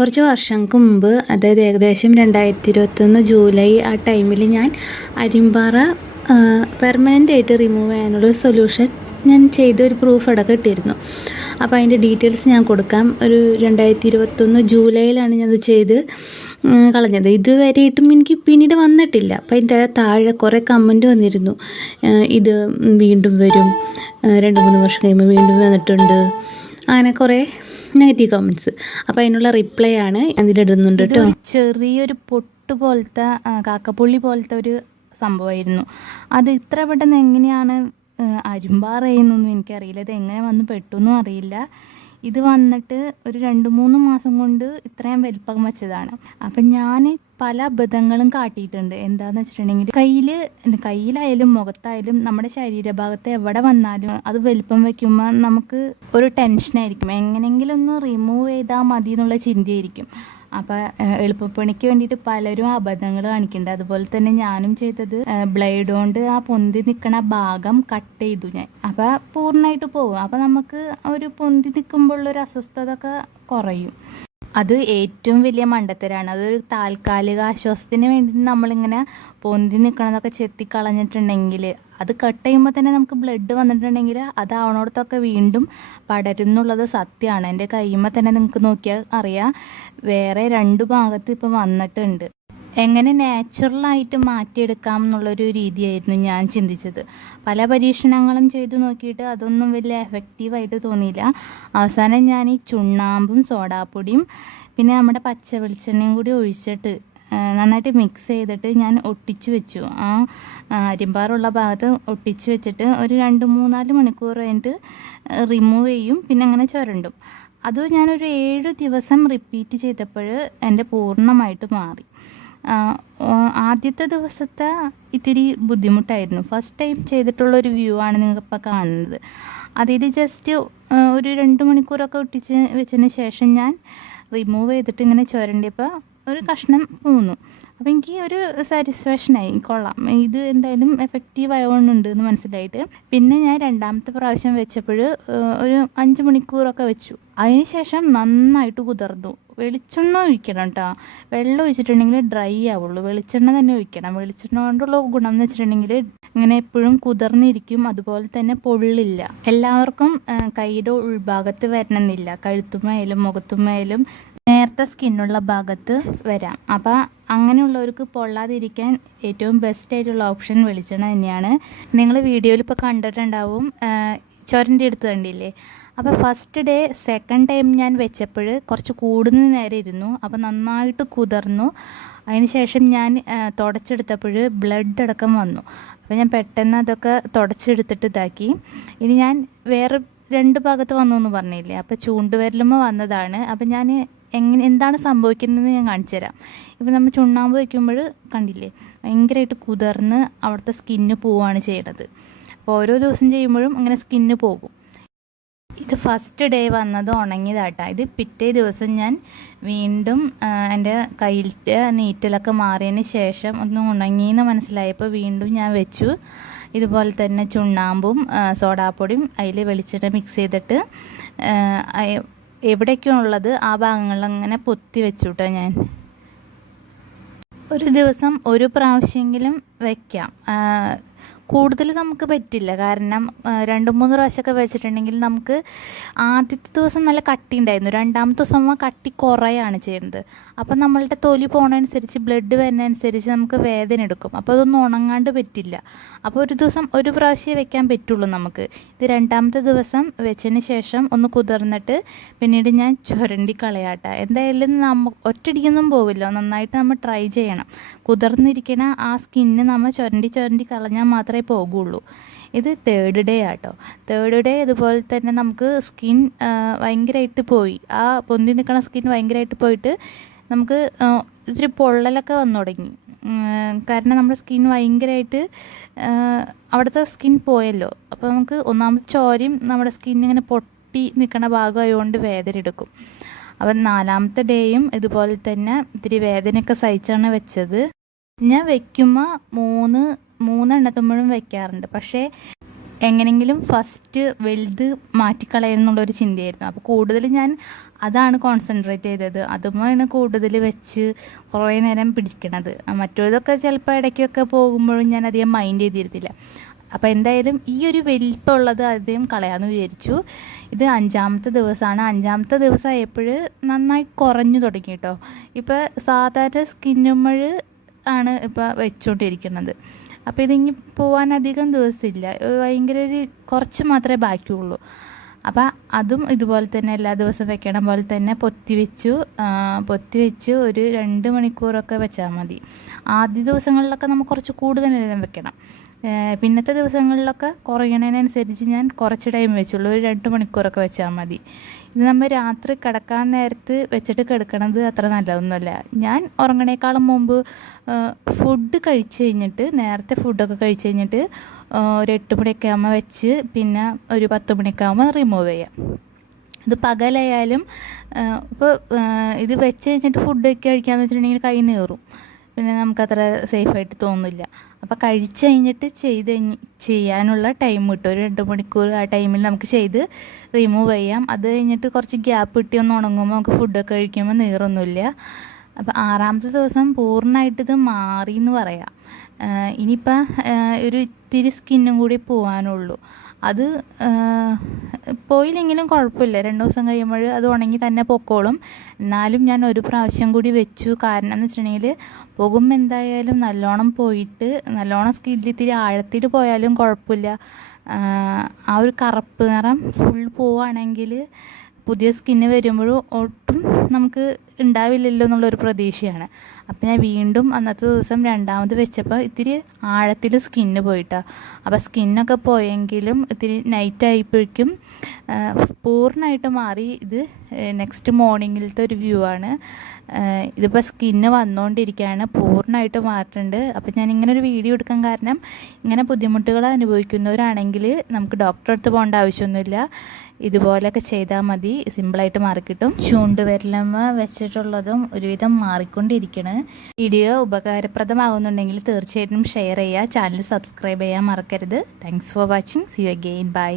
കുറച്ച് വർഷങ്ങൾക്ക് മുമ്പ് അതായത് ഏകദേശം രണ്ടായിരത്തി ഇരുപത്തൊന്ന് ജൂലൈ ആ ടൈമിൽ ഞാൻ അരിമ്പാറ പെർമനന്റ് ആയിട്ട് റിമൂവ് ചെയ്യാനുള്ള സൊല്യൂഷൻ ഞാൻ ചെയ്ത ഒരു പ്രൂഫ് അടക്കം ഇട്ടിരുന്നു. അപ്പോൾ അതിന്റെ ഡീറ്റെയിൽസ് ഞാൻ കൊടുക്കാം. ഒരു രണ്ടായിരത്തി ഇരുപത്തൊന്ന് ജൂലൈയിലാണ് ഞാനത് ചെയ്ത് കളഞ്ഞത്. ഇതുവരെയായിട്ടും എനിക്ക് പിന്നീട് വന്നിട്ടില്ല. അപ്പോൾ അതിന്റെ താഴെ കുറേ കമന്റ് വന്നിരുന്നു. ഇത് വീണ്ടും വരും. രണ്ട് മൂന്ന് വർഷം കഴിയുമ്പോൾ വീണ്ടും വന്നിട്ടുണ്ട്. അങ്ങനെ കുറേ നെഗറ്റീവ് കമന്റ്സ് അപ്പോൾ അതിനുള്ള റിപ്ലൈ ആണ് അതിലിടുന്നുണ്ട് കേട്ടോ ചെറിയൊരു പൊട്ട് പോലത്തെ കാക്കപ്പുള്ളി പോലത്തെ ഒരു സംഭവമായിരുന്നു. അത് ഇത്ര പെട്ടെന്ന് എങ്ങനെയാണ് ആ, അരുമ്പാറ ചെയ്യുന്നൊന്നും എനിക്കറിയില്ല. ഇത് എങ്ങനെ വന്ന് പെട്ടെന്നും അറിയില്ല. ഇത് വന്നിട്ട് ഒരു രണ്ട് മൂന്ന് മാസം കൊണ്ട് ഇത്രയും വലിപ്പം വെച്ചതാണ്. അപ്പം ഞാൻ പല അബദ്ധങ്ങളും കാട്ടിയിട്ടുണ്ട്. എന്താന്ന് വെച്ചിട്ടുണ്ടെങ്കിൽ കയ്യിൽ കയ്യിലായാലും മുഖത്തായാലും നമ്മുടെ ശരീരഭാഗത്ത് എവിടെ വന്നാലും അത് വലിപ്പം വെക്കുമ്പോൾ നമുക്ക് ഒരു ടെൻഷനായിരിക്കും എങ്ങനെയെങ്കിലും ഒന്ന് റിമൂവ് ചെയ്താൽ മതി എന്നുള്ള ചിന്തയായിരിക്കും. അപ്പോൾ എളുപ്പപ്പണിക്ക് വേണ്ടിയിട്ട് പലരും അബദ്ധങ്ങൾ കാണിക്കുന്നുണ്ട്. അതുപോലെ തന്നെ ഞാനും ചെയ്തത് ബ്ലേഡ് കൊണ്ട് ആ പൊന്തി നിൽക്കണ ഭാഗം കട്ട് ചെയ്തു ഞാൻ. അപ്പോൾ പൂർണമായിട്ട് പോകും അപ്പോൾ നമുക്ക് ഒരു പൊന്തി നിൽക്കുമ്പോഴുള്ള ഒരു അസ്വസ്ഥത ഒക്കെ കുറയും. അത് ഏറ്റവും വലിയ മണ്ടത്തരാണ്. അതൊരു താൽക്കാലിക ആശ്വാസത്തിന് വേണ്ടി നമ്മളിങ്ങനെ പൊന്തി നിൽക്കണതൊക്കെ ചെത്തിക്കളഞ്ഞിട്ടുണ്ടെങ്കിൽ അത് കട്ട് ചെയ്യുമ്പോൾ തന്നെ നമുക്ക് ബ്ലഡ് വന്നിട്ടുണ്ടെങ്കിൽ അത് ആവണോടത്തൊക്കെ വീണ്ടും പടരും എന്നുള്ളത് സത്യമാണ് എന്റെ കയ്യുമ്പോൾ തന്നെ നിങ്ങൾക്ക് നോക്കിയാൽ അറിയാം. വേറെ രണ്ട് ഭാഗത്ത് ഇപ്പോൾ വന്നിട്ടുണ്ട്. എങ്ങനെ നാച്ചുറലായിട്ട് മാറ്റിയെടുക്കാം എന്നുള്ളൊരു രീതിയായിരുന്നു ഞാൻ ചിന്തിച്ചത്. പല പരീക്ഷണങ്ങളും ചെയ്തു നോക്കിയിട്ട് അതൊന്നും വലിയ എഫക്റ്റീവായിട്ട് തോന്നിയില്ല. അവസാനം ഞാൻ ഈ ചുണ്ണാമ്പും സോഡാപ്പൊടിയും പിന്നെ നമ്മുടെ പച്ച വെളിച്ചെണ്ണയും കൂടി ഒഴിച്ചിട്ട് നന്നായിട്ട് മിക്സ് ചെയ്തിട്ട് ഞാൻ ഒട്ടിച്ച് വെച്ചു. ആ അരിമ്പാറുള്ള ഭാഗത്ത് ഒട്ടിച്ച് വെച്ചിട്ട് ഒരു രണ്ട് മൂന്നാൽ മണിക്കൂർ കഴിഞ്ഞിട്ട് റിമൂവ് ചെയ്യും പിന്നെ അങ്ങനെ ചുരണ്ടും. അത് ഞാനൊരു ഏഴ് ദിവസം റിപ്പീറ്റ് ചെയ്തപ്പോൾ എന്റെ പൂർണമായിട്ട് മാറി. ആദ്യത്തെ ദിവസത്തെ ഇത്തിരി ബുദ്ധിമുട്ടായിരുന്നു. ഫസ്റ്റ് ടൈം ചെയ്തിട്ടുള്ളൊരു വ്യൂ ആണ് നിങ്ങൾക്കിപ്പോൾ കാണുന്നത്. അതിൽ ജസ്റ്റ് ഒരു രണ്ട് മണിക്കൂറൊക്കെ ഒട്ടിച്ച് വെച്ചതിന് ശേഷം ഞാൻ റിമൂവ് ചെയ്തിട്ട് ഇങ്ങനെ ചുരണ്ടിയപ്പോൾ ഒരു കഷ്ണം പോന്നു. അപ്പോൾ എനിക്ക് ഒരു സാറ്റിസ്ഫാക്ഷനായി കൊള്ളാം. ഇത് എന്തായാലും എഫക്റ്റീവ് ആയതുകൊണ്ടുണ്ട് എന്ന് മനസ്സിലായിട്ട്. പിന്നെ ഞാൻ രണ്ടാമത്തെ പ്രാവശ്യം വെച്ചപ്പോൾ ഒരു അഞ്ച് മണിക്കൂറൊക്കെ വെച്ചു. അതിനുശേഷം നന്നായിട്ട് കുതിർന്നു. വെളിച്ചെണ്ണ ഒഴിക്കണം കേട്ടോ വെള്ളം ഒഴിച്ചിട്ടുണ്ടെങ്കിൽ ഡ്രൈ ആവുള്ളൂ. വെളിച്ചെണ്ണ തന്നെ ഒഴിക്കണം. വെളിച്ചെണ്ണ കൊണ്ടുള്ള ഗുണം എന്ന് വെച്ചിട്ടുണ്ടെങ്കിൽ ഇങ്ങനെ എപ്പോഴും കുതിർന്നിരിക്കും. അതുപോലെ തന്നെ പൊള്ളില്ല. എല്ലാവർക്കും കൈയുടെ ഉൾഭാഗത്ത് വരണമെന്നില്ല. കഴുത്തുമായാലും മുഖത്തുമ്മയിലും നേർത്ത സ്കിന്നുള്ള ഭാഗത്ത് വരാം. അപ്പോൾ അങ്ങനെയുള്ളവർക്ക് പൊള്ളാതിരിക്കാൻ ഏറ്റവും ബെസ്റ്റ് ആയിട്ടുള്ള ഓപ്ഷൻ വെളിച്ചെണ്ണ തന്നെയാണ്. നിങ്ങൾ വീഡിയോയിൽ ഇപ്പോൾ കണ്ടിട്ടുണ്ടാവും ചൊരന്റെ അടുത്ത് കണ്ടില്ലേ? അപ്പോൾ ഫസ്റ്റ് ഡേ സെക്കൻഡ് ടൈം ഞാൻ വെച്ചപ്പോൾ കുറച്ച് കൂടുന്ന നേരം ഇരുന്നു. അപ്പോൾ നന്നായിട്ട് കുതിർന്നു. ശേഷം ഞാൻ തുടച്ചെടുത്തപ്പോൾ ബ്ലഡ് അടക്കം വന്നു. അപ്പോൾ ഞാൻ പെട്ടെന്ന് അതൊക്കെ തുടച്ചെടുത്തിട്ട് ഇതാക്കി. ഇനി ഞാൻ വേറെ രണ്ട് ഭാഗത്ത് വന്നു എന്ന് പറഞ്ഞില്ലേ? അപ്പോൾ ചൂണ്ടുവരലുമ്പോൾ വന്നതാണ്. അപ്പോൾ ഞാൻ എങ്ങനെ എന്താണ് സംഭവിക്കുന്നതെന്ന് ഞാൻ കാണിച്ചു തരാം. ഇപ്പം നമ്മൾ ചുണ്ണാമ്പ് വയ്ക്കുമ്പോൾ കണ്ടില്ലേ ഭയങ്കരമായിട്ട് കുതിർന്ന് അവിടുത്തെ സ്കിന്ന് പോവുകയാണ് ചെയ്യണത്. അപ്പോൾ ഓരോ ദിവസം ചെയ്യുമ്പോഴും അങ്ങനെ സ്കിന്ന് പോകും. ഇത് ഫസ്റ്റ് ഡേ വന്നത് ഉണങ്ങിയതാട്ടാ. ഇത് പിറ്റേ ദിവസം ഞാൻ വീണ്ടും എന്റെ കയ്യിലത്തെ നീറ്റലൊക്കെ മാറിയതിന് ശേഷം ഒന്ന് ഉണങ്ങിയെന്ന് മനസ്സിലായപ്പോൾ വീണ്ടും ഞാൻ വെച്ചു. ഇതുപോലെ തന്നെ ചുണ്ണാമ്പും സോഡാപ്പൊടിയും അതിൽ വെളിച്ചെണ്ണ മിക്സ് ചെയ്തിട്ട് ഉള്ളത് ആ ഭാഗങ്ങളിൽ അങ്ങനെ പൊത്തി വെച്ചു കേട്ടോ ഞാൻ. ഒരു ദിവസം ഒരു പ്രാവശ്യമെങ്കിലും വയ്ക്കാം കൂടുതൽ നമുക്ക് പറ്റില്ല. കാരണം രണ്ട് മൂന്ന് പ്രാവശ്യമൊക്കെ വെച്ചിട്ടുണ്ടെങ്കിൽ നമുക്ക് ആദ്യത്തെ ദിവസം നല്ല കട്ടി ഉണ്ടായിരുന്നു. രണ്ടാമത്തെ ദിവസം കട്ടി കുറയാണ് ചെയ്യുന്നത്. അപ്പം നമ്മളുടെ തൊലി പോണതനുസരിച്ച് ബ്ലഡ് വരുന്നതനുസരിച്ച് നമുക്ക് വേദന എടുക്കും. അപ്പോൾ അതൊന്നും ഉണങ്ങാണ്ട് പറ്റില്ല. അപ്പോൾ ഒരു ദിവസം ഒരു പ്രാവശ്യമേ വെക്കാൻ പറ്റുള്ളൂ നമുക്ക്. ഇത് രണ്ടാമത്തെ ദിവസം വെച്ചതിന് ശേഷം ഒന്ന് കുതിർന്നിട്ട് പിന്നീട് ഞാൻ ചുരണ്ടി കളയാട്ട. എന്തായാലും നമ്മ ഒറ്റടിക്കൊന്നും പോവില്ല. നന്നായിട്ട് നമ്മൾ ട്രൈ ചെയ്യണം. കുതിർന്നിരിക്കണ ആ സ്കിന്ന് നമ്മൾ ചുരണ്ടി ചുരണ്ടി കളഞ്ഞാൽ മാത്രമേ പോകുള്ളൂ. ഇത് തേർഡ് ഡേ ആട്ടോ. തേർഡ് ഡേ ഇതുപോലെ തന്നെ നമുക്ക് സ്കിൻ ഭയങ്കരമായിട്ട് പോയി. ആ പൊന്തി നിൽക്കുന്ന സ്കിൻ ഭയങ്കരമായിട്ട് പോയിട്ട് നമുക്ക് ഇച്ചിരി പൊള്ളലൊക്കെ വന്നു തുടങ്ങി. കാരണം നമ്മുടെ സ്കിൻ ഭയങ്കരമായിട്ട് അവിടുത്തെ സ്കിൻ പോയല്ലോ. അപ്പോൾ നമുക്ക് ഒന്നാമത് ചോരയും നമ്മുടെ സ്കിൻ ഇങ്ങനെ പൊട്ടി നിൽക്കുന്ന ഭാഗമായതുകൊണ്ട് വേദന എടുക്കും. അപ്പം നാലാമത്തെ ഡേയും ഇതുപോലെ തന്നെ ഇത്തിരി വേദനയൊക്കെ സഹിച്ചാണ് വെച്ചത്. ഞാൻ വെക്കുമ്പോൾ മൂന്ന് മൂന്നെണ്ണത്തുമ്പോഴും വെക്കാറുണ്ട്. പക്ഷേ എങ്ങനെങ്കിലും ഫസ്റ്റ് വലുത് മാറ്റിക്കളയുന്നുള്ളൊരു ചിന്തയായിരുന്നു. അപ്പോൾ കൂടുതൽ ഞാൻ അതാണ് കോൺസെൻട്രേറ്റ് ചെയ്തത്. അതുമാണ് കൂടുതൽ വെച്ച് കുറേ നേരം പിടിക്കണത്. മറ്റേതൊക്കെ ചിലപ്പോൾ ഇടയ്ക്കൊക്കെ പോകുമ്പോഴും ഞാൻ അധികം മൈൻഡ് ചെയ്തിരുന്നില്ല. അപ്പോൾ എന്തായാലും ഈ ഒരു വലിപ്പമുള്ളത് ആദ്യം കളയാമെന്ന് വിചാരിച്ചു. ഇത് അഞ്ചാമത്തെ ദിവസമാണ് അഞ്ചാമത്തെ ദിവസം ആയപ്പോൾ നന്നായി കുറഞ്ഞു തുടങ്ങി കേട്ടോ ഇപ്പോൾ സാധാരണ സ്കിന്നുമ്മഴ് ആണ് ഇപ്പോൾ വെച്ചുകൊണ്ടിരിക്കുന്നത് അപ്പോൾ ഇതിങ്ങി പോകാൻ അധികം ദിവസമില്ല. ഭയങ്കര ഒരു കുറച്ച് മാത്രമേ ബാക്കിയുള്ളൂ. അപ്പോൾ അതും ഇതുപോലെ തന്നെ എല്ലാ ദിവസവും വെക്കണ പോലെ തന്നെ പൊത്തി വെച്ചു. പൊത്തി വെച്ച് ഒരു രണ്ട് മണിക്കൂറൊക്കെ വെച്ചാൽ മതി. ആദ്യ ദിവസങ്ങളിലൊക്കെ നമുക്ക് കുറച്ച് കൂടുതൽ നേരം വെക്കണം പിന്നത്തെ ദിവസങ്ങളിലൊക്കെ കുറയണതിനനുസരിച്ച് ഞാൻ കുറച്ച് ടൈം വെച്ചുള്ളൂ. ഒരു രണ്ട് മണിക്കൂറൊക്കെ വെച്ചാൽ മതി. ഇത് നമ്മൾ രാത്രി കിടക്കാൻ നേരത്ത് വെച്ചിട്ട് കിടക്കണത് അത്ര നല്ലതൊന്നുമല്ല. ഞാൻ ഉറങ്ങണേക്കാളും മുമ്പ് ഫുഡ് കഴിച്ച് കഴിഞ്ഞിട്ട് നേരത്തെ ഫുഡൊക്കെ കഴിച്ച് കഴിഞ്ഞിട്ട് ഒരു എട്ട് മണിയൊക്കെ ആകുമ്പോൾ വെച്ച് പിന്നെ ഒരു പത്ത് മണിയൊക്കെ ആകുമ്പോൾ റിമൂവ് ചെയ്യാം. ഇത് പകലായാലും ഇപ്പോൾ ഇത് വെച്ച് കഴിഞ്ഞിട്ട് ഫുഡൊക്കെ കഴിക്കാമെന്ന് വെച്ചിട്ടുണ്ടെങ്കിൽ കൈ നീറും. പിന്നെ നമുക്കത്ര സേഫായിട്ട് തോന്നില്ല അപ്പോൾ കഴിച്ച് കഴിഞ്ഞിട്ട് ചെയ്ത് ചെയ്യാനുള്ള ടൈം കിട്ടും. ഒരു രണ്ട് മണിക്കൂർ ആ ടൈമിൽ നമുക്ക് ചെയ്ത് റിമൂവ് ചെയ്യാം. അത് കഴിഞ്ഞിട്ട് കുറച്ച് ഗ്യാപ്പ് കിട്ടി ഒന്ന് ഉണങ്ങുമ്പോൾ നമുക്ക് ഫുഡൊക്കെ കഴിക്കുമ്പോൾ നീറൊന്നുമില്ല. അപ്പോൾ ആറാമത്തെ ദിവസം പൂർണമായിട്ട് ഇത് മാറി എന്ന് പറയാം. ഇനിയിപ്പോൾ ഒരു ഇത്തിരി സ്കിന്നും കൂടി പോവാനുള്ളൂ. അത് പോയില്ലെങ്കിലും കുഴപ്പമില്ല. രണ്ട് ദിവസം കഴിയുമ്പോൾ അത് ഉണങ്ങി തന്നെ പൊക്കോളും. എന്നാലും ഞാൻ ഒരു പ്രാവശ്യം കൂടി വെച്ചു. കാരണം എന്ന് വെച്ചിട്ടുണ്ടെങ്കിൽ പോകുമ്പോൾ എന്തായാലും നല്ലോണം പോയിട്ട് നല്ലോണം സ്കിന്നിൽ ഇത്തിരി ആഴത്തിൽ പോയാലും കുഴപ്പമില്ല. ആ ഒരു കറുപ്പ് നിറം ഫുൾ പോവുകയാണെങ്കിൽ പുതിയ സ്കിന്ന് വരുമ്പോഴും ഒട്ടും നമുക്ക് ഉണ്ടാവില്ലല്ലോ എന്നുള്ളൊരു പ്രതീക്ഷയാണ്. അപ്പം ഞാൻ വീണ്ടും അന്നത്തെ ദിവസം രണ്ടാമത് വെച്ചപ്പോൾ ഇത്തിരി ആഴത്തിൽ സ്കിന്ന് പോയിട്ടാ. അപ്പോൾ സ്കിന്നൊക്കെ പോയെങ്കിലും ഇത്തിരി നൈറ്റ് ആയപ്പോഴേക്കും പൂർണമായിട്ട് മാറി. ഇത് നെക്സ്റ്റ് മോർണിംഗിലത്തെ ഒരു വ്യൂ ആണ്. ഇതിപ്പോൾ സ്കിന്ന് വന്നുകൊണ്ടിരിക്കുകയാണ് പൂർണമായിട്ട് മാറിയിട്ടുണ്ട് അപ്പോൾ ഞാൻ ഇങ്ങനെ ഒരു വീഡിയോ എടുക്കാൻ കാരണം ഇങ്ങനെ ബുദ്ധിമുട്ടുകൾ അനുഭവിക്കുന്നവരാണെങ്കിൽ നമുക്ക് ഡോക്ടറെ അടുത്ത് പോകേണ്ട ആവശ്യമൊന്നുമില്ല. ഇതുപോലെയൊക്കെ ചെയ്താൽ മതി. സിമ്പിളായിട്ട് മാറിക്കിട്ടും. ചൂണ്ടുവിരലമ്മ വെച്ചിട്ടുള്ളതും ഒരുവിധം മാറിക്കൊണ്ടിരിക്കണ്. വീഡിയോ ഉപകാരപ്രദമാകുന്നുണ്ടെങ്കിൽ തീർച്ചയായിട്ടും ഷെയർ ചെയ്യുക ചാനൽ സബ്സ്ക്രൈബ് ചെയ്യാൻ മറക്കരുത്. Thanks for watching see you again bye